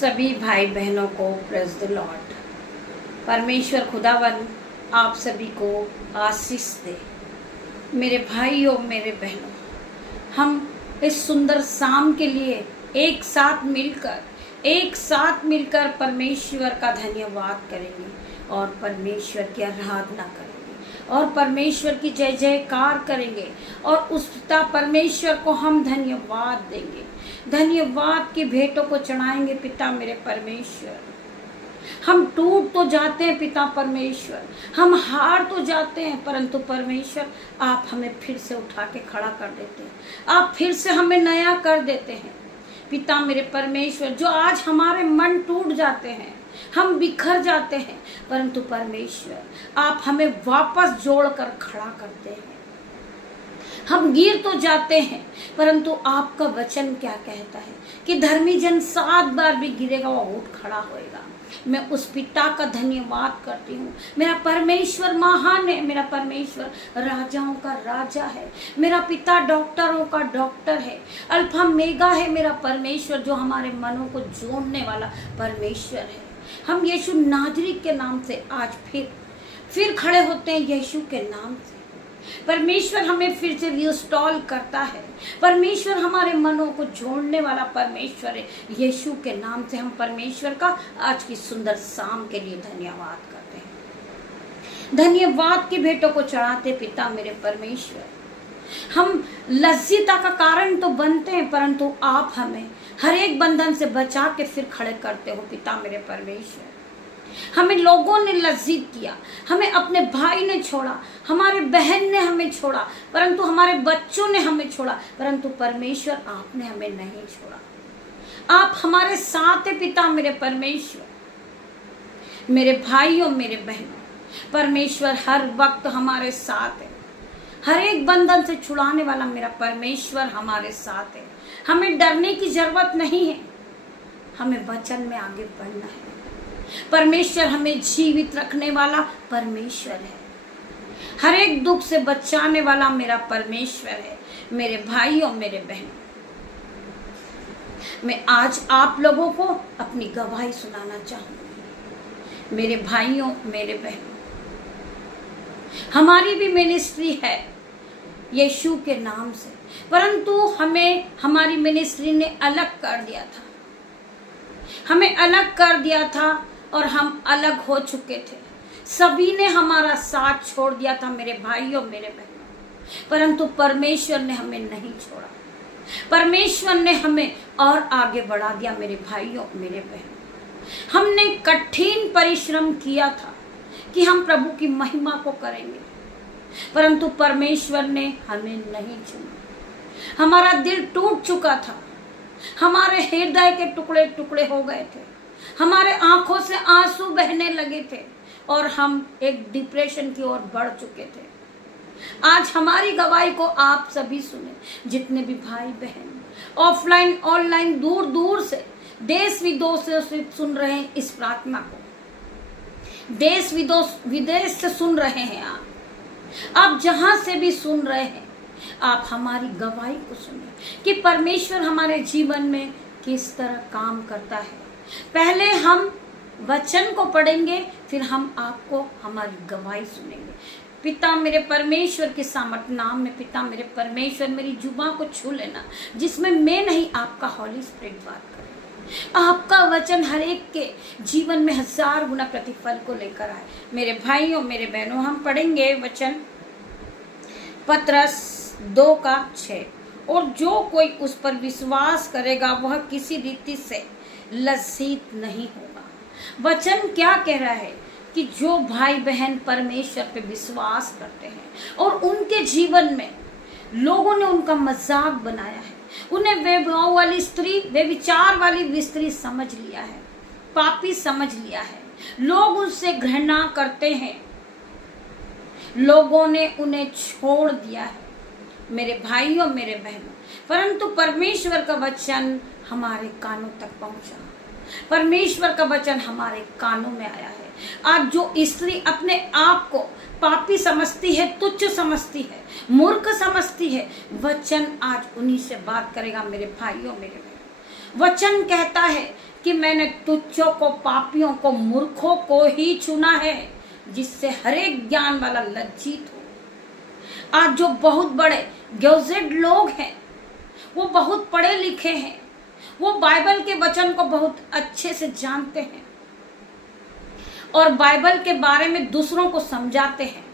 सभी भाई बहनों को प्रेज़ द लॉर्ड। परमेश्वर खुदावन आप सभी को आशीष दे। मेरे भाइयों मेरे बहनों, हम इस सुंदर शाम के लिए एक साथ मिलकर परमेश्वर का धन्यवाद करेंगे और परमेश्वर की आराधना करेंगे और परमेश्वर की जय जयकार करेंगे और उस पिता परमेश्वर को हम धन्यवाद देंगे। धन्यवाद की भेंटों को चढ़ाएंगे पिता मेरे परमेश्वर। हम टूट तो जाते हैं पिता परमेश्वर, हम हार तो जाते हैं, परंतु परमेश्वर आप हमें फिर से उठा के खड़ा कर देते हैं, आप फिर से हमें नया कर देते हैं पिता मेरे परमेश्वर। जो आज हमारे मन टूट जाते हैं, हम बिखर जाते हैं, परंतु परमेश्वर आप हमें वापस जोड़कर खड़ा करते हैं। हम गिर तो जाते हैं, परंतु आपका वचन क्या कहता है कि धर्मी जन 7 बार भी गिरेगा वो उठ खड़ा होएगा। मैं उस पिता का धन्यवाद करती हूँ। मेरा परमेश्वर महान है, मेरा परमेश्वर राजाओं का राजा है, मेरा पिता डॉक्टरों का डॉक्टर है, अल्फा मेगा है मेरा परमेश्वर, जो हमारे मनों को जोड़ने वाला परमेश्वर है। हम यीशु नाजरी के नाम से आज फिर खड़े होते हैं। यीशु के नाम से परमेश्वर हमें फिर से रिस्टॉल करता है। परमेश्वर हमारे मनों को जोड़ने वाला परमेश्वर है। यीशु के नाम से हम परमेश्वर का आज की सुंदर शाम के लिए धन्यवाद करते हैं। धन्यवाद की भेंटों को चढ़ाते पिता मेरे परमेश्वर। हम लज्जिता का कारण तो बनते हैं, परंतु आप हमें हर एक बंधन से बचा के फिर खड़े करते हो पिता मेरे परमेश्वर। हमें लोगों ने लज्जित किया, हमें अपने भाई ने छोड़ा, हमारे बहन ने हमें छोड़ा, परंतु हमारे बच्चों ने हमें छोड़ा, परंतु परमेश्वर आपने हमें नहीं छोड़ा। आप हमारे साथ है पिता मेरे परमेश्वर। मेरे भाइयों मेरे बहनों, परमेश्वर हर वक्त हमारे साथ है। हर एक बंधन से छुड़ाने वाला मेरा परमेश्वर हमारे साथ है। हमें डरने की जरूरत नहीं है, हमें वचन में आगे बढ़ना है। परमेश्वर हमें जीवित रखने वाला परमेश्वर है। हर एक दुख से बचाने वाला मेरा परमेश्वर है। मेरे भाइयों मेरे बहनों, मैं आज आप लोगों को अपनी गवाही सुनाना चाहूंगी। मेरे भाइयों मेरे बहनों, हमारी भी मिनिस्ट्री है यीशु के नाम से, परंतु हमें हमारी मिनिस्ट्री ने अलग कर दिया था। हमें अलग कर दिया था और हम अलग हो चुके थे। सभी ने हमारा साथ छोड़ दिया था मेरे भाइयों मेरे बहनों, परंतु परमेश्वर ने हमें नहीं छोड़ा। परमेश्वर ने हमें और आगे बढ़ा दिया मेरे भाइयों मेरे बहनों। हमने कठिन परिश्रम किया था कि हम प्रभु की महिमा को करेंगे, परंतु परमेश्वर ने हमें नहीं चुना। हमारा दिल टूट चुका था, हमारे हृदय के टुकड़े टुकड़े हो गए थे, हमारे आंखों से आंसू बहने लगे थे और हम एक डिप्रेशन की ओर बढ़ चुके थे। आज हमारी गवाही को आप सभी सुने, जितने भी भाई बहन ऑफलाइन ऑनलाइन दूर दूर से देश विदेश से सुन रहे हैं इस प्रार्थना को, देश विदेश से सुन रहे हैं। आप जहां से भी सुन रहे हैं, आप हमारी गवाही को सुनिए कि परमेश्वर हमारे जीवन में किस तरह काम करता है। पहले हम वचन को पढ़ेंगे, फिर हम आपको हमारी गवाही सुनेंगे। पिता मेरे परमेश्वर के सामर्थ नाम में पिता मेरे परमेश्वर मेरी जुबान को छू लेना, जिसमें मैं नहीं आपका हॉली स्पिरिट बात करे। आपका वचन हर एक के जीवन में 1000 गुना प्रतिफल को लेकर आए। मेरे भाइयों मेरे बहनों, हम पढ़ेंगे वचन पत्रस 2:6। और जो कोई उस पर विश्वास करेगा वह किसी रीति से लज्जित नहीं होगा। वचन क्या कह रहा है कि जो भाई बहन परमेश्वर पे विश्वास करते हैं और उनके जीवन में लोगों ने उनका मजाक बनाया है, उन्हें वैभव वाली स्त्री, व्यभिचार वाली स्त्री समझ लिया है, पापी समझ लिया है, लोग उससे घृणा करते हैं, लोगों ने उन्हें छोड़ दिया है। मेरे भाइयों मेरे बहनों, परंतु परमेश्वर का वचन हमारे कानों तक पहुंचा। परमेश्वर का वचन हमारे कानों में आया है। आज जो स्त्री अपने आप को पापी समझती है, तुच्छ समझती है, मूर्ख समझती है, वचन आज उन्हीं से बात करेगा। मेरे भाइयों मेरे बहनों, वचन कहता है कि मैंने तुच्छों को, पापियों को, मूर्खों को ही चुना है, जिससे हर एक ज्ञान वाला लज्जित हो। आज जो बहुत बड़े ग्रेजुएट लोग हैं, वो बहुत पढ़े लिखे हैं, वो बाइबल के वचन को बहुत अच्छे से जानते हैं और बाइबल के बारे में दूसरों को समझाते हैं।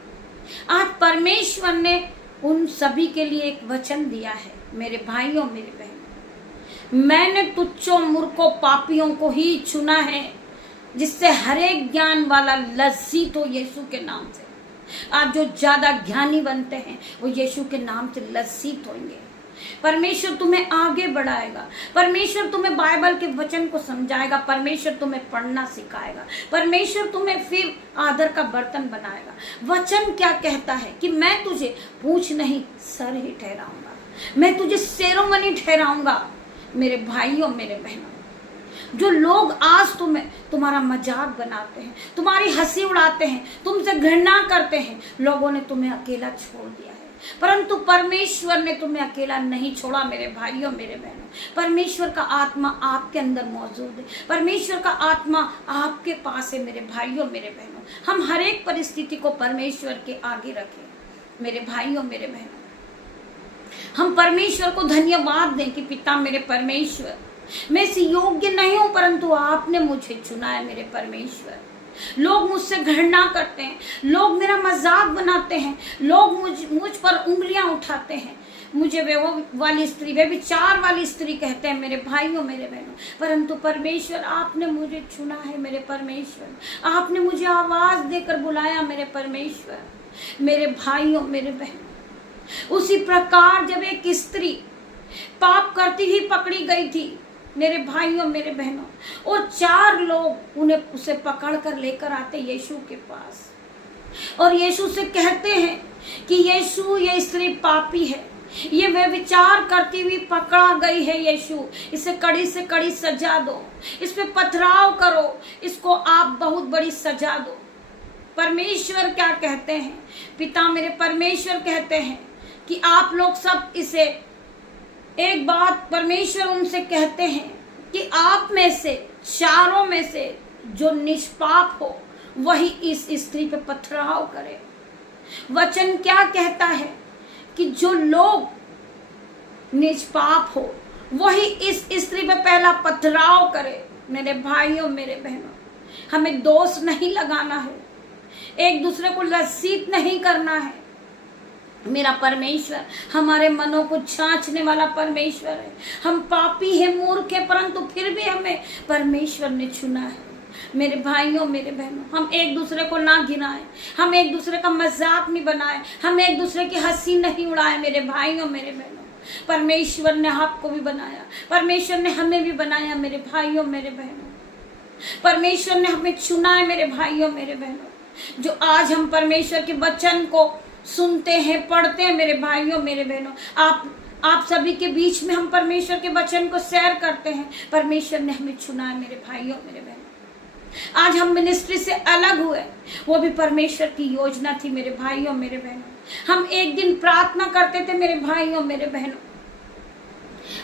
आज परमेश्वर ने उन सभी के लिए एक वचन दिया है, मेरे भाइयों, मेरे बहनों, मैंने तुच्छों, मूर्खों, पापियों को ही चुना है, जिससे हर एक ज्ञान वाला लज्जित हो यीशु के नाम से। आज जो ज्यादा ज्ञानी बनते हैं वो यीशु के नाम से लज्जित होंगे। परमेश्वर तुम्हें आगे बढ़ाएगा, परमेश्वर तुम्हें बाइबल के वचन को समझाएगा, परमेश्वर तुम्हें पढ़ना सिखाएगा, परमेश्वर तुम्हें फिर आदर का बर्तन बनाएगा। वचन क्या कहता है कि मैं तुझे पूंछ नहीं सर ही ठहराऊंगा, मैं तुझे शिरोमणि ठहराऊंगा। मेरे भाइयों, मेरे बहनों, जो लोग आज तुम्हारा मजाक बनाते हैं, तुम्हारी हंसी उड़ाते हैं, तुमसे घृणा करते हैं, लोगों ने तुम्हें अकेला छोड़ दिया है, परंतु परमेश्वर ने तुम्हें अकेला नहीं छोड़ा। मेरे भाइयों, मेरे बहनों, परमेश्वर का आत्मा आपके अंदर मौजूद है, परमेश्वर का आत्मा आपके पास है। मेरे भाइयों, मेरे बहनों, हम हर एक परिस्थिति को परमेश्वर के आगे रखें। मेरे भाइयों, मेरे बहनों, हम परमेश्वर को धन्यवाद दें कि पिता मेरे परमेश्वर, मैं इस योग्य नहीं हूं, परंतु आपने मुझे चुना है। मेरे परमेश्वर, लोग मुझसे घृणा करते हैं, लोग मेरा मजाक बनाते हैं, लोग मुझ पर उंगलियां उठाते हैं, मुझे वाली स्त्री, व्यभिचार वाली स्त्री कहते हैं। मेरे भाइयों, मेरे बहनों, परंतु परमेश्वर, आपने मुझे चुना है। मेरे परमेश्वर, आपने मुझे आवाज देकर बुलाया। मेरे परमेश्वर, मेरे भाइयों, मेरे बहनों, उसी प्रकार जब एक स्त्री पाप करती ही पकड़ी गई थी, मेरे भाइयों, मेरे बहनों, और 4 लोग उसे पकड़ कर लेकर आते यीशु के पास और यीशु से कहते हैं कि यीशु, ये स्त्री पापी है, ये व्यभिचार करती हुई पकड़ा गई है, यीशु इसे कड़ी से कड़ी सजा दो, इस पे पथराव करो, इसको आप बहुत बड़ी सजा दो। परमेश्वर क्या कहते हैं? पिता मेरे परमेश्वर कहते हैं कि आप लोग सब इसे, एक बात परमेश्वर उनसे कहते हैं कि आप में से, चारों में से जो निष्पाप हो वही इस स्त्री पे पथराव करे। वचन क्या कहता है कि जो लोग निष्पाप हो वही इस स्त्री पे पहला पथराव करे। मेरे भाइयों, मेरे बहनों, हमें दोष नहीं लगाना है, एक दूसरे को लज्जित नहीं करना है। मेरा परमेश्वर हमारे मनों को जांचने वाला परमेश्वर है। हम पापी हैं, मूर्ख हैं, परंतु फिर भी हमें परमेश्वर ने चुना है। मेरे भाइयों, मेरे बहनों, हम एक दूसरे को ना गिराएं, हम एक दूसरे का मजाक नहीं बनाएं, हम एक दूसरे की हंसी नहीं उड़ाएं। मेरे भाइयों, मेरे बहनों, परमेश्वर ने आपको भी बनाया, परमेश्वर ने हमें भी बनाया। मेरे भाइयों, मेरे बहनों, परमेश्वर ने हमें चुना है। मेरे भाइयों, मेरे बहनों, जो आज हम परमेश्वर के वचन को सुनते हैं, पढ़ते हैं, मेरे भाइयों, मेरे बहनों, आप सभी के बीच में हम परमेश्वर के वचन को शेयर करते हैं। परमेश्वर ने हमें चुना है। मेरे भाइयों, मेरे बहनों, आज हम मिनिस्ट्री से अलग हुए, वो भी परमेश्वर की योजना थी। मेरे भाइयों, मेरे बहनों, हम एक दिन प्रार्थना करते थे। मेरे भाइयों, मेरे बहनों,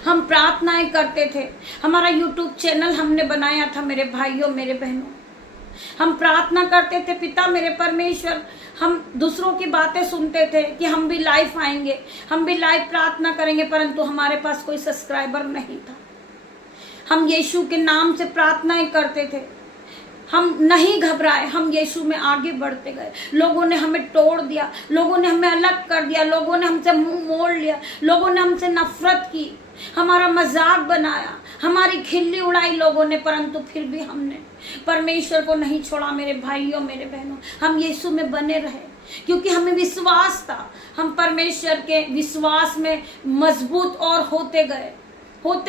हम प्रार्थनाएं करते थे। हमारा YouTube चैनल हमने बनाया था। मेरे भाइयों, मेरे बहनों, हम प्रार्थना करते थे। पिता मेरे परमेश्वर, हम दूसरों की बातें सुनते थे कि हम भी लाइव आएंगे, हम भी लाइव प्रार्थना करेंगे, परंतु हमारे पास कोई सब्सक्राइबर नहीं था। हम यीशु के नाम से प्रार्थनाएं करते थे, हम नहीं घबराए, हम यीशु में आगे बढ़ते गए। लोगों ने हमें तोड़ दिया, लोगों ने हमें अलग कर दिया, लोगों ने हमसे मुंह मोड़ लिया, लोगों ने हमसे नफरत की, हमारा मजाक बनाया, हमारी खिल्ली उड़ाई लोगों ने, परंतु फिर भी हमने परमेश्वर को नहीं छोड़ा। मेरे भाइयों, मेरे बहनों, हम यीशु में बने रहे क्योंकि हमें विश्वास था। हम परमेश्वर के विश्वास में मजबूत और होते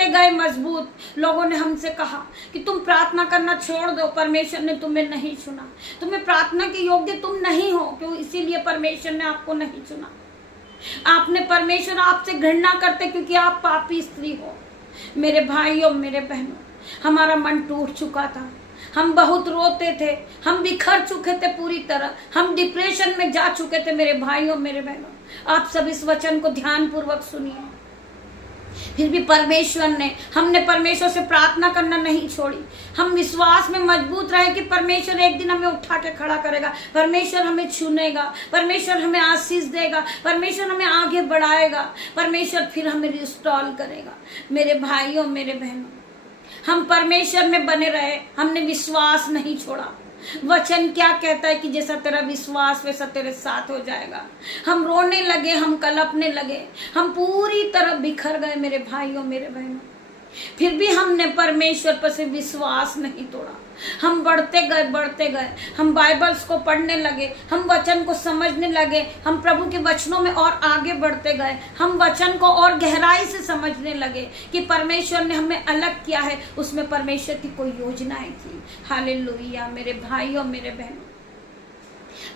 गए मजबूत। लोगों ने हमसे कहा कि तुम प्रार्थना करना छोड़ दो, परमेश्वर ने तुम्हें नहीं चुना, तुम्हें प्रार्थना के योग्य तुम नहीं हो, क्यों? इसीलिए परमेश्वर ने आपको नहीं चुना। आपने, परमेश्वर आपसे घृणा करते क्योंकि आप पापी स्त्री हो। मेरे भाइयों, मेरे बहनों, हमारा मन टूट चुका था, हम बहुत रोते थे, हम बिखर चुके थे पूरी तरह, हम डिप्रेशन में जा चुके थे। मेरे भाइयों, मेरे बहनों, आप सब इस वचन को ध्यान पूर्वक सुनिए। फिर भी हमने परमेश्वर से प्रार्थना करना नहीं छोड़ी। हम विश्वास में मजबूत रहे कि परमेश्वर एक दिन हमें उठा के खड़ा करेगा, परमेश्वर हमें छूनेगा, परमेश्वर हमें आशीष देगा, परमेश्वर हमें आगे बढ़ाएगा, परमेश्वर फिर हमें रिस्टोर करेगा। मेरे भाइयों मेरे बहनों, हम परमेश्वर में बने रहे, हमने विश्वास नहीं छोड़ा। वचन क्या कहता है कि जैसा तेरा विश्वास वैसा तेरे साथ हो जाएगा। हम रोने लगे, हम कलपने लगे, हम पूरी तरह बिखर गए मेरे भाइयों मेरे बहनों, फिर भी हमने परमेश्वर पर से विश्वास नहीं तोड़ा। हम बढ़ते गए, हम बाइबल्स को पढ़ने लगे, हम वचन को समझने लगे, हम प्रभु के वचनों में और आगे बढ़ते गए, हम वचन को और गहराई से समझने लगे कि परमेश्वर ने हमें अलग किया है, उसमें परमेश्वर की कोई योजनाएं थी। हालेलुया मेरे भाइयों मेरे बहनों,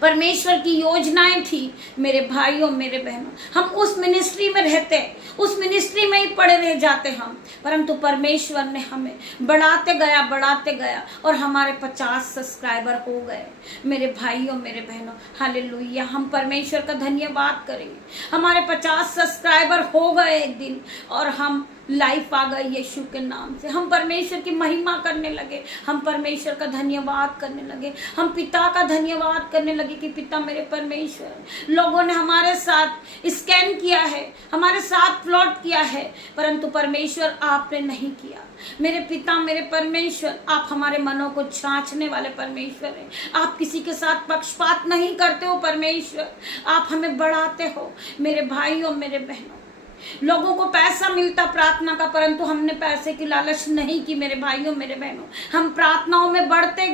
परमेश्वर की योजनाएं थी मेरे भाइयों मेरे बहनों। हम उस मिनिस्ट्री में रहते, उस मिनिस्ट्री में ही पड़े रह जाते हम, परंतु परमेश्वर ने हमें बढ़ाते गया और हमारे 50 सब्सक्राइबर हो गए मेरे भाइयों मेरे बहनों। हालेलुया, हम परमेश्वर का धन्यवाद करेंगे। हमारे 50 सब्सक्राइबर हो गए एक दिन और हम लाइफ आ गई यीशु के नाम से। हम परमेश्वर की महिमा करने लगे, हम परमेश्वर का धन्यवाद करने लगे, हम पिता का धन्यवाद करने लगे कि पिता मेरे परमेश्वर, लोगों ने हमारे साथ स्कैम किया है, हमारे साथ प्लॉट किया है, परंतु परमेश्वर आपने नहीं किया। मेरे पिता मेरे परमेश्वर, आप हमारे मनों को जांचने वाले परमेश्वर हैं। आप किसी के साथ पक्षपात नहीं करते हो परमेश्वर, आप हमें बढ़ाते हो मेरे भाइयों मेरे बहनों। लोगों को पैसा मिलता प्रार्थना का, परंतु हमने पैसे की लालच नहीं की मेरे भाइयों मेरे बहनों। हम प्रार्थनाओं में बढ़ते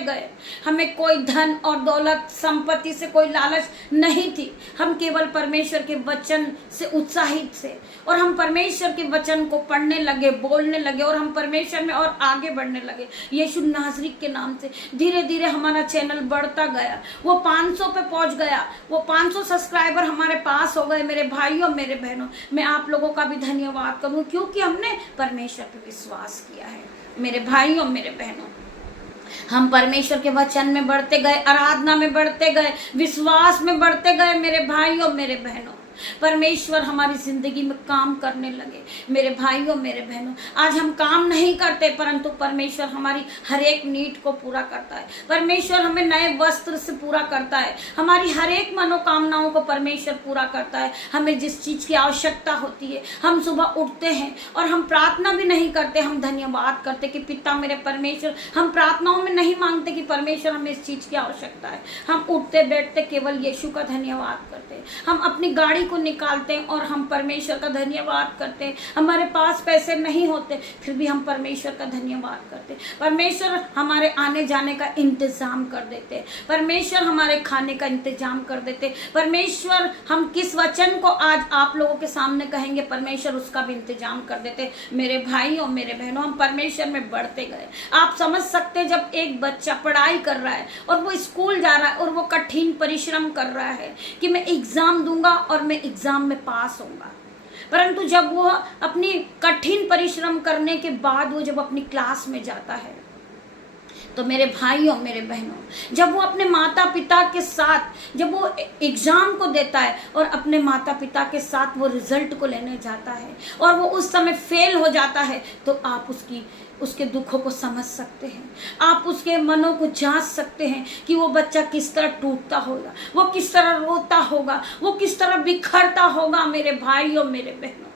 गए। हमें कोई धन और दौलत संपत्ति से कोई लालच नहीं थी। हम केवल परमेश्वर के वचन से उत्साहित थे और हम परमेश्वर के वचन को पढ़ने लगे, बोलने लगे और हम परमेश्वर में और आगे बढ़ने लगे यीशु नासरी के नाम से। धीरे धीरे हमारा चैनल बढ़ता गया, वो 500 पे पहुंच गया, वो 500 सब्सक्राइबर हमारे पास हो गए मेरे भाइयों मेरे बहनों। मैं आप लोगों का भी धन्यवाद करूं क्योंकि हमने परमेश्वर पर विश्वास किया है मेरे भाइयों मेरे बहनों। हम परमेश्वर के वचन में बढ़ते गए, आराधना में बढ़ते गए, विश्वास में बढ़ते गए मेरे भाइयों मेरे बहनों। परमेश्वर हमारी जिंदगी में काम करने लगे मेरे भाइयों मेरे बहनों। आज हम काम नहीं करते, परंतु परमेश्वर हमारी हर एक नीड को पूरा करता है। परमेश्वर हमें नए वस्त्र से पूरा करता है, हमारी हर एक मनोकामनाओं को परमेश्वर पूरा करता है। हमें जिस चीज की आवश्यकता होती है, हम सुबह उठते हैं और हम प्रार्थना भी नहीं करते, हम धन्यवाद करते कि पिता मेरे परमेश्वर। हम प्रार्थनाओं में नहीं मांगते कि परमेश्वर हमें इस चीज की आवश्यकता है, हम उठते बैठते केवल यीशु का धन्यवाद करते हैं। हम अपनी गाड़ी को निकालते हैं और हम परमेश्वर का धन्यवाद करते हैं। हमारे पास पैसे नहीं होते, फिर भी हम परमेश्वर का धन्यवाद करते हैं। परमेश्वर हमारे आने जाने का इंतजाम कर देते हैं, परमेश्वर हमारे खाने का इंतजाम कर देते हैं। परमेश्वर हम किस वचन को आज आप लोगों के सामने कहेंगे, परमेश्वर उसका भी इंतजाम कर देते हैं मेरे भाइयों मेरे बहनों। हम परमेश्वर में बढ़ते गए। आप समझ सकते हैं, जब एक बच्चा पढ़ाई कर रहा है और वो स्कूल जा रहा है और वो कठिन परिश्रम कर रहा है कि मैं एग्जाम दूंगा और मैं एग्जाम में पास होऊंगा, परंतु जब वो अपनी कठिन परिश्रम करने के बाद वो जब अपनी क्लास में जाता है, तो मेरे भाइयों मेरे बहनों, जब वो अपने माता पिता के साथ जब वो एग्जाम को देता है और अपने माता पिता के साथ वो रिजल्ट को लेने जाता है और वो उस समय फेल हो जाता है, तो आप उसके दुखों को समझ सकते हैं, आप उसके मनों को जांच सकते हैं कि वो बच्चा किस तरह टूटता होगा, वो किस तरह रोता होगा, वो किस तरह बिखरता होगा मेरे भाइयों मेरे बहनों।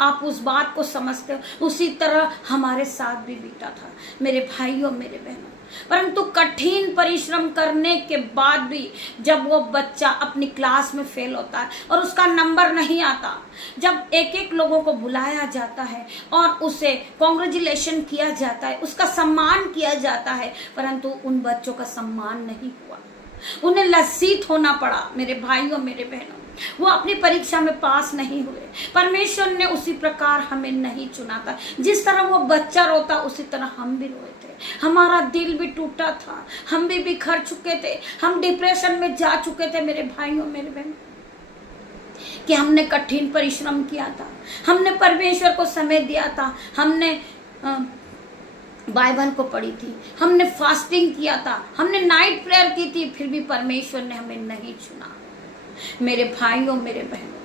आप उस बात को समझते हो। उसी तरह हमारे साथ भी बीता था मेरे भाइयों मेरे बहनों। परंतु कठिन परिश्रम करने के बाद भी जब वो बच्चा अपनी क्लास में फेल होता है और उसका नंबर नहीं आता, जब एक एक लोगों को बुलाया जाता है और उसे कॉन्ग्रेचुलेशन किया जाता है, उसका सम्मान किया जाता है, परंतु उन बच्चों का सम्मान नहीं हुआ, उन्हें लज्जित होना पड़ा मेरे भाइयों मेरे बहनों। वो अपनी परीक्षा में पास नहीं हुए। परमेश्वर ने उसी प्रकार हमें नहीं चुना था। जिस तरह वो बच्चा रोता, उसी तरह हम भी रोए थे। हमारा दिल भी टूटा था, हम भी बिखर चुके थे, हम डिप्रेशन में जा चुके थे मेरे भाइयों मेरे बहनों, कि हमने कठिन परिश्रम किया था, हमने परमेश्वर को समय दिया था, हमने बाइबल को पढ़ी थी, हमने फास्टिंग किया था, हमने नाइट प्रेयर की थी, फिर भी परमेश्वर ने हमें नहीं चुना मेरे भाइयों मेरे बहनों।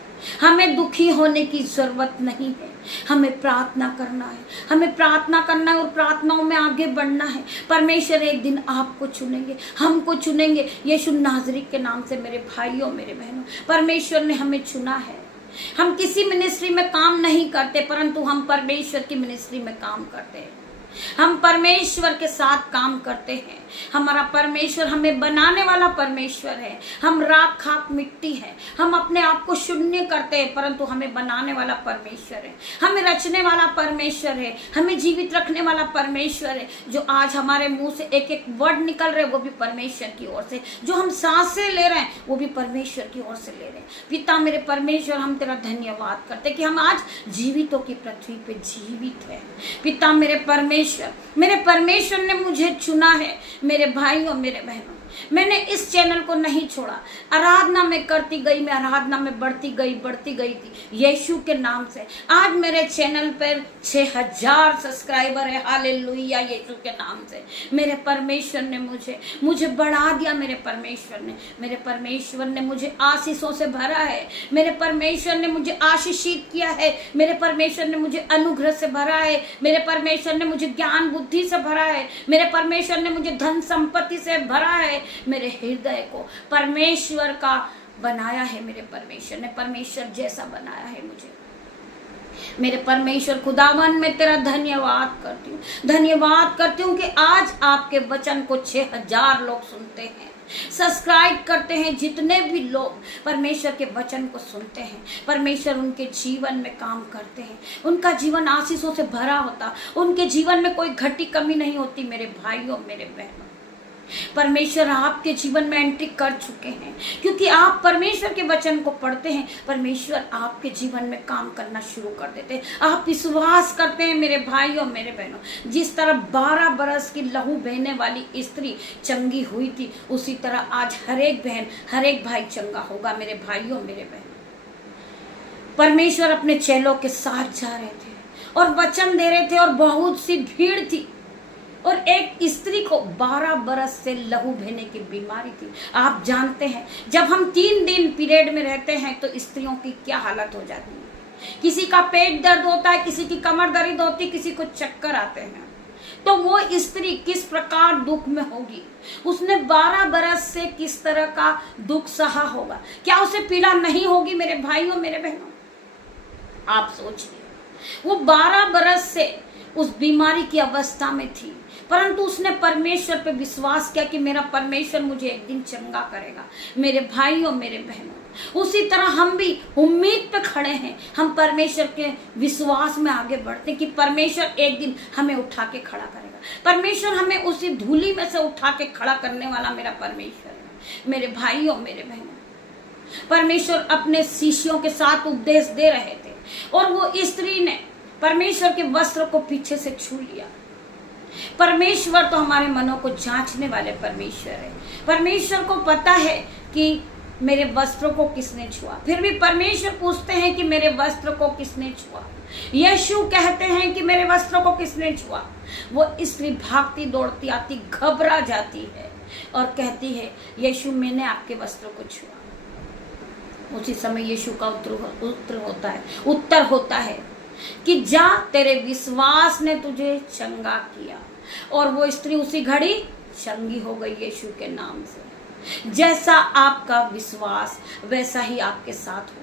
हमें दुखी होने की जरूरत नहीं है, हमें प्रार्थना करना है, हमें प्रार्थना करना है और प्रार्थनाओं में आगे बढ़ना है। परमेश्वर एक दिन आपको चुनेंगे, हमको चुनेंगे। यीशु नाज़री के नाम से मेरे भाइयों मेरे बहनों, परमेश्वर ने हमें चुना है। हम किसी मिनिस्ट्री में काम नहीं करते, परंतु हम परमेश्वर की मिनिस्ट्री में काम करते हैं। हम परमेश्वर के साथ काम करते हैं। हमारा परमेश्वर हमें बनाने वाला परमेश्वर है। हम राख खाक मिट्टी है। हम अपने आप को शून्य करते हैं, परंतु हमें बनाने वाला परमेश्वर है, हमें रचने वाला परमेश्वर है, हमें जीवित रखने वाला परमेश्वर है। जो आज हमारे मुंह से एक एक वर्ड निकल रहे वो भी परमेश्वर की ओर से, जो हम सांसें ले रहे हैं वो भी परमेश्वर की ओर से ले रहे हैं। पिता मेरे परमेश्वर, हम तेरा धन्यवाद करते कि हम आज जीवितों की पृथ्वी पे जीवित है। पिता मेरे परमेश्वर ने मुझे चुना है। मेरे भाइयों मेरे बहनों, मैंने इस चैनल को नहीं छोड़ा। आराधना में करती गई, मैं आराधना में बढ़ती गई थी यीशु के नाम से। आज मेरे चैनल पर 6000 सब्सक्राइबर है। हालेलुया, यीशु के नाम से मेरे परमेश्वर ने मुझे बढ़ा दिया। मेरे परमेश्वर ने मुझे आशीषों से भरा है। मेरे परमेश्वर ने मुझे आशीषित किया है। मेरे परमेश्वर ने मुझे अनुग्रह से भरा है। मेरे परमेश्वर ने मुझे ज्ञान बुद्धि से भरा है। मेरे परमेश्वर ने मुझे धन संपत्ति से भरा है। मेरे हृदय को परमेश्वर का बनाया है। मेरे परमेश्वर ने परमेश्वर जैसा बनाया है मुझे। मेरे परमेश्वर खुदावन में तेरा धन्यवाद करती हूँ कि आज आपके वचन को 6000 लोग सुनते हैं, सब्सक्राइब करते हैं। जितने भी लोग परमेश्वर के वचन को सुनते हैं, परमेश्वर उनके जीवन में काम करते हैं। उनका जीवन आशीषों से भरा होता, उनके जीवन में कोई घटी कमी नहीं होती। मेरे भाइयों मेरे बहनों, परमेश्वर आपके जीवन में एंट्री कर चुके हैं, क्योंकि आप परमेश्वर के वचन को पढ़ते हैं। परमेश्वर आपके जीवन में काम करना शुरू कर देते हैं। आप विश्वास करते हैं मेरे भाइयों मेरे बहनों, जिस तरह 12 बरस की लहू बहने वाली स्त्री चंगी हुई थी, उसी तरह आज हर एक बहन हर एक भाई चंगा होगा। मेरे भाइयों मेरे बहनों, परमेश्वर अपने चेलों के साथ जा रहे थे और वचन दे रहे थे, और बहुत सी भीड़ थी, और एक स्त्री को 12 बरस से लहू बहने की बीमारी थी। आप जानते हैं, जब हम 3 दिन पीरियड में रहते हैं तो स्त्रियों की क्या हालत हो जाती है। किसी का पेट दर्द होता है, किसी की कमर दर्द होती, किसी को चक्कर आते हैं। तो वो स्त्री किस प्रकार दुख में होगी। उसने 12 बरस से किस तरह का दुख सहा होगा। क्या उसे पीड़ा नहीं होगी मेरे भाइयों मेरे बहनों? आप सोचिए, वो 12 बरस से उस बीमारी की अवस्था में थी, परंतु उसने परमेश्वर पे विश्वास किया कि मेरा परमेश्वर मुझे एक दिन चंगा करेगा। मेरे भाइयों मेरे बहनों, उसी तरह हम भी उम्मीद पे खड़े हैं। हम परमेश्वर के विश्वास में आगे बढ़ते हैं कि परमेश्वर एक दिन हमें उठा के खड़ा करेगा। परमेश्वर हमें उसी धूली में से उठा के खड़ा करने वाला मेरा परमेश्वर है। मेरे भाइयों मेरे बहनों, परमेश्वर अपने शिष्यों के साथ उपदेश दे रहे थे, और वो स्त्री ने परमेश्वर के वस्त्र को पीछे से छू लिया। परमेश्वर तो हमारे मनों को जांचने वाले परमेश्वर है। परमेश्वर को पता है कि मेरे वस्त्रों को किसने छुआ, फिर भी परमेश्वर पूछते हैं कि मेरे वस्त्र को किसने छुआ। यीशु कहते हैं कि मेरे वस्त्रों को किसने छुआ। वो स्त्री भागती दौड़ती आती, घबरा जाती है और कहती है, यीशु मैंने आपके वस्त्रों को छुआ। उसी समय यीशु का उत्तर होता है कि जा, तेरे विश्वास ने तुझे चंगा किया। और वो स्त्री उसी घड़ी चंगी हो गई यीशु के नाम से। जैसा आपका विश्वास वैसा ही आपके साथ होगा।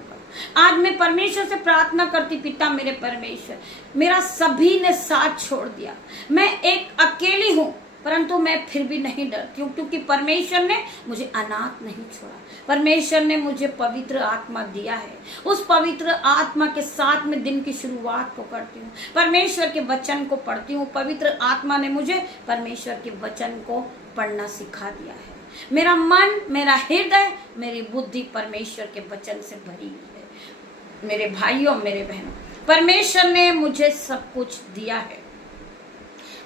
आज मैं परमेश्वर से प्रार्थना करती, पिता मेरे परमेश्वर, मेरा सभी ने साथ छोड़ दिया, मैं एक अकेली हूँ, परंतु मैं फिर भी नहीं डरती हूँ, क्योंकि परमेश्वर ने मुझे अनाथ नहीं छोड़ा। परमेश्वर ने मुझे पवित्र आत्मा दिया है। उस पवित्र आत्मा के साथ में दिन की शुरुआत को करती हूँ, परमेश्वर के वचन को पढ़ती हूँ। पवित्र आत्मा ने मुझे परमेश्वर के वचन को पढ़ना सिखा दिया है। मेरा मन, मेरा हृदय, मेरी बुद्धि परमेश्वर के वचन से भरी हुई है। मेरे भाइयों मेरे बहनों, परमेश्वर ने मुझे सब कुछ दिया है।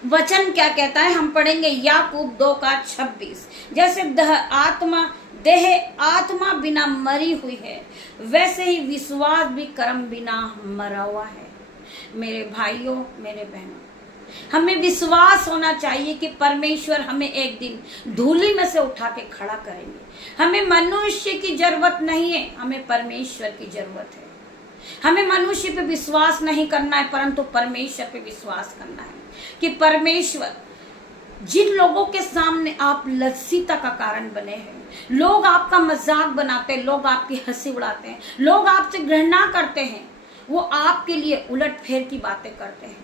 वचन क्या कहता है, हम पढ़ेंगे याकूब 2:26। जैसे देह आत्मा बिना मरी हुई है, वैसे ही विश्वास भी कर्म बिना मरा हुआ है। मेरे भाइयों मेरे बहनों, हमें विश्वास होना चाहिए कि परमेश्वर हमें एक दिन धूली में से उठा के खड़ा करेंगे। हमें मनुष्य की जरूरत नहीं है, हमें परमेश्वर की जरूरत है। हमें मनुष्य पे विश्वास नहीं करना है, परंतु परमेश्वर पे विश्वास करना है कि परमेश्वर, जिन लोगों के सामने आप लज्जिता का कारण बने हैं, लोग आपका मजाक बनाते हैं, लोग आपकी हंसी उड़ाते हैं, लोग आपसे घृणा करते हैं, वो आपके लिए उलट फेर की बातें करते हैं,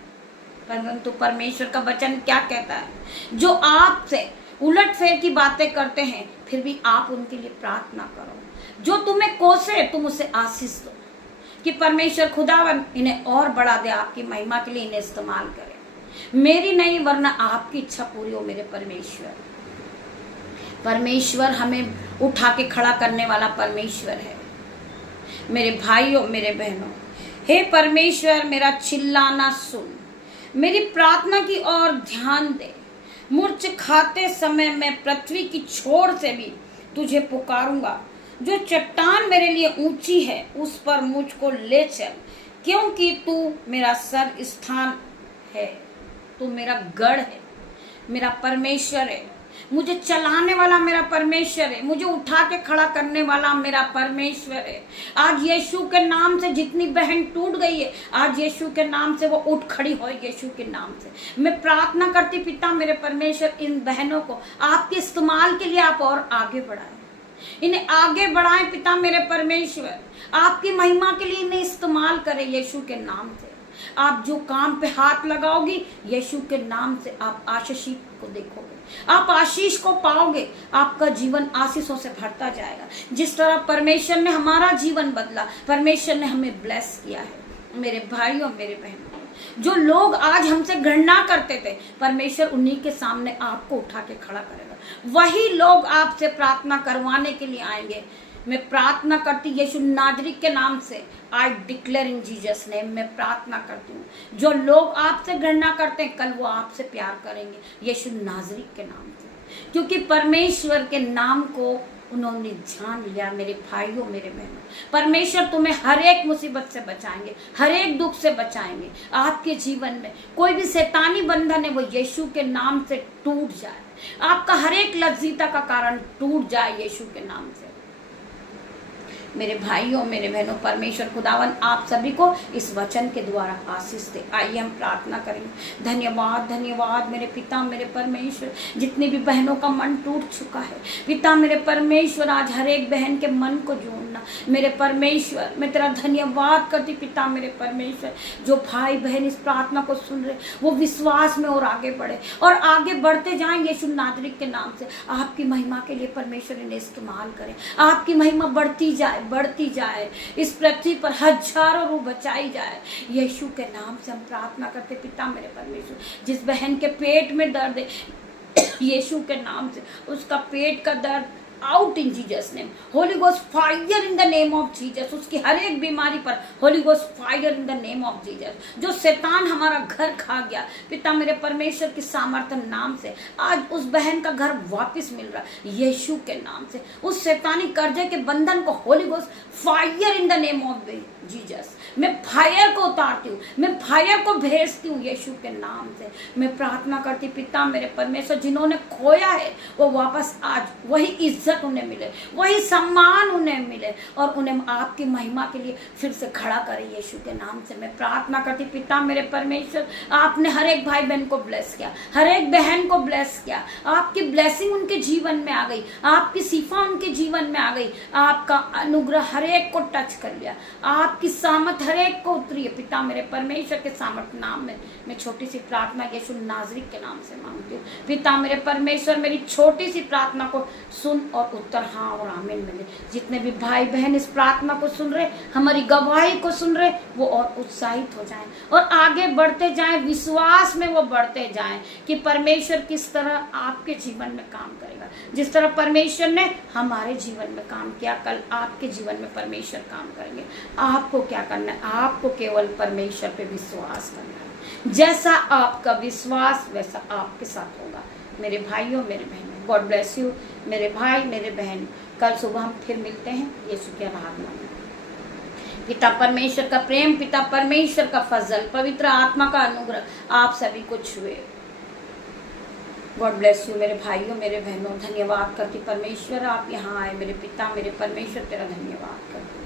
परंतु परमेश्वर का वचन क्या कहता है? जो आपसे उलट फेर की बातें करते हैं, फिर भी आप उनके लिए प्रार्थना करो। जो तुम्हें कोसे, तुम उसे आशीष दो कि परमेश्वर खुदावन इन्हें और बढ़ा दे, आपकी महिमा के लिए इन्हें इस्तेमाल करे। मेरी नहीं वरना आपकी इच्छा पूरी हो मेरे परमेश्वर। परमेश्वर हमें उठा के खड़ा करने वाला परमेश्वर है। मेरे भाइयों, मेरे बहनों, हे परमेश्वर, मेरा चिल्लाना सुन, मेरी प्रार्थना की ओर ध्यान दे। मूर्छ खाते समय मैं पृथ्वी की छोर से भी तुझे पुकारूंगा। जो चट्टान मेरे लिए ऊंची है, उस पर मुझको ले चल, क्योंकि तू मेरा सर स्थान है, तू मेरा गढ़ है, मेरा परमेश्वर है। मुझे चलाने वाला मेरा परमेश्वर है, मुझे उठा के खड़ा करने वाला मेरा परमेश्वर है। आज यीशु के नाम से जितनी बहन टूट गई है, आज यीशु के नाम से वो उठ खड़ी हो। यीशु के नाम से मैं प्रार्थना करती, पिता मेरे परमेश्वर, इन बहनों को आपके इस्तेमाल के लिए आप और आगे बढ़ाएं, इन्हें आगे बढ़ाएं पिता मेरे परमेश्वर। आपकी महिमा के लिए इन्हें इस्तेमाल करें यीशु के नाम से। आप जो काम पे हाथ लगाओगी, यीशु के नाम से आप आशीषित को देखोगे, आप आशीष को पाओगे, आपका जीवन आशीषों से भरता जाएगा। जिस तरह परमेश्वर ने हमारा जीवन बदला, परमेश्वर ने हमें ब्लेस किया है। मेरे भाइयों, मेरे बहनों, जो लोग आज हमसे घृणा करते थे, परमेश्वर उन्हीं के सामने आपको उठा के खड़ा करेगा। वही लोग आपसे प्रार्थना करवाने के लिए आएंगे। मैं प्रार्थना करती यीशु नाजरी के नाम से, I declare in Jesus name, मैं प्रार्थना करती हूँ। जो लोग आपसे घृणा करते हैं, कल वो आपसे प्यार करेंगे यीशु नाजरी के नाम से, क्योंकि परमेश्वर के नाम को उन्होंने जान लिया। मेरे भाइयों, मेरे बहनों, परमेश्वर तुम्हें हर एक मुसीबत से बचाएंगे, हर एक दुख से बचाएंगे। आपके जीवन में कोई भी शैतानी बंधन है, वो यीशु के नाम से टूट जाए। आपका हर एक लज्जिता का कारण टूट जाए यीशु के नाम से। मेरे भाइयों, मेरे बहनों, परमेश्वर खुदावन आप सभी को इस वचन के द्वारा आशीष दे। आइए हम प्रार्थना करेंगे। धन्यवाद, धन्यवाद मेरे पिता मेरे परमेश्वर, जितनी भी बहनों का मन टूट चुका है, पिता मेरे परमेश्वर, आज हर एक बहन के मन को जोड़ना। मेरे परमेश्वर, मैं तेरा धन्यवाद करती पिता मेरे परमेश्वर। जो भाई बहन इस प्रार्थना को सुन रहे, वो विश्वास में और आगे बढ़े और आगे बढ़ते जाएं यीशु नाजरीक के नाम से। आपकी महिमा के लिए परमेश्वर इन्हें इस्तेमाल करें, आपकी महिमा बढ़ती जाए, बढ़ती जाए, इस पृथ्वी पर हजारों रूह बचाई जाए। यीशु के नाम से हम प्रार्थना करते पिता मेरे परमेश्वर। जिस बहन के पेट में दर्द है, यीशु के नाम से उसका पेट का दर्द out in Jesus name. Holi ghost fire in the name of Jesus. उसकी हर एक बीमारी पर Holi ghost fire in the name of Jesus. जो शैतान हमारा घर खा गया, पिता मेरे परमेश्वर की सामर्थ्य नाम से आज उस बहन का घर वापस मिल रहा है यीशु के नाम से। उस शैतानी कर्जे के बंधन को Holi ghost fire in the name of Jesus. मैं फायर को उतारती हूँ, मैं फायर को भेजती हूँ यीशु के नाम से। मैं प्रार्थना करती पिता मेरे परमेश्वर, जिन्होंने खोया है वो वापस आज वही इज्जत उन्हें मिले, वही सम्मान उन्हें मिले और उन्हें आपकी महिमा के लिए फिर से खड़ा करे यीशु के नाम से। मैं प्रार्थना करती पिता मेरे परमेश्वर, आपने हर एक भाई बहन को ब्लेस किया, हर एक बहन को ब्लेस किया। आपकी ब्लेसिंग उनके जीवन में आ गई, आपकी शिफा उनके जीवन में आ गई, आपका अनुग्रह हर एक को टच कर लिया, आपकी सामर्थ हर एक को उतरी है। पिता मेरे परमेश्वर के सामर्थ नाम में मैं छोटी सी प्रार्थना यीशु नाजरी के नाम से मांगती हूँ। पिता मेरे परमेश्वर, मेरी छोटी सी प्रार्थना को सुन और उत्तर हाँ और आमीन मिले। जितने भी भाई बहन इस प्रार्थना को सुन रहे, हमारी गवाही को सुन रहे, वो और उत्साहित हो जाएं और आगे बढ़ते जाएं, विश्वास में वो बढ़ते जाएं कि परमेश्वर किस तरह आपके जीवन में काम करेगा। जिस तरह परमेश्वर ने हमारे जीवन में काम किया, कल आपके जीवन में परमेश्वर काम करेंगे। आपको क्या करना है? आपको केवल परमेश्वर पे विश्वास करना है। जैसा आपका विश्वास वैसा आपके साथ होगा। मेरे भाइयों, मेरे बहनों, गॉड ब्लेस यू मेरे भाई, मेरे बहन। कल सुबह हम फिर मिलते हैं यीशु की आराधना में। पिता परमेश्वर का प्रेम, पिता परमेश्वर का फजल, पवित्र आत्मा का अनुग्रह आप सभी को छुए। गॉड ब्लेस यू मेरे भाइयों, मेरे बहनों। धन्यवाद करती परमेश्वर आप यहाँ आए। मेरे पिता, मेरे परमेश्वर, तेरा धन्यवाद करती।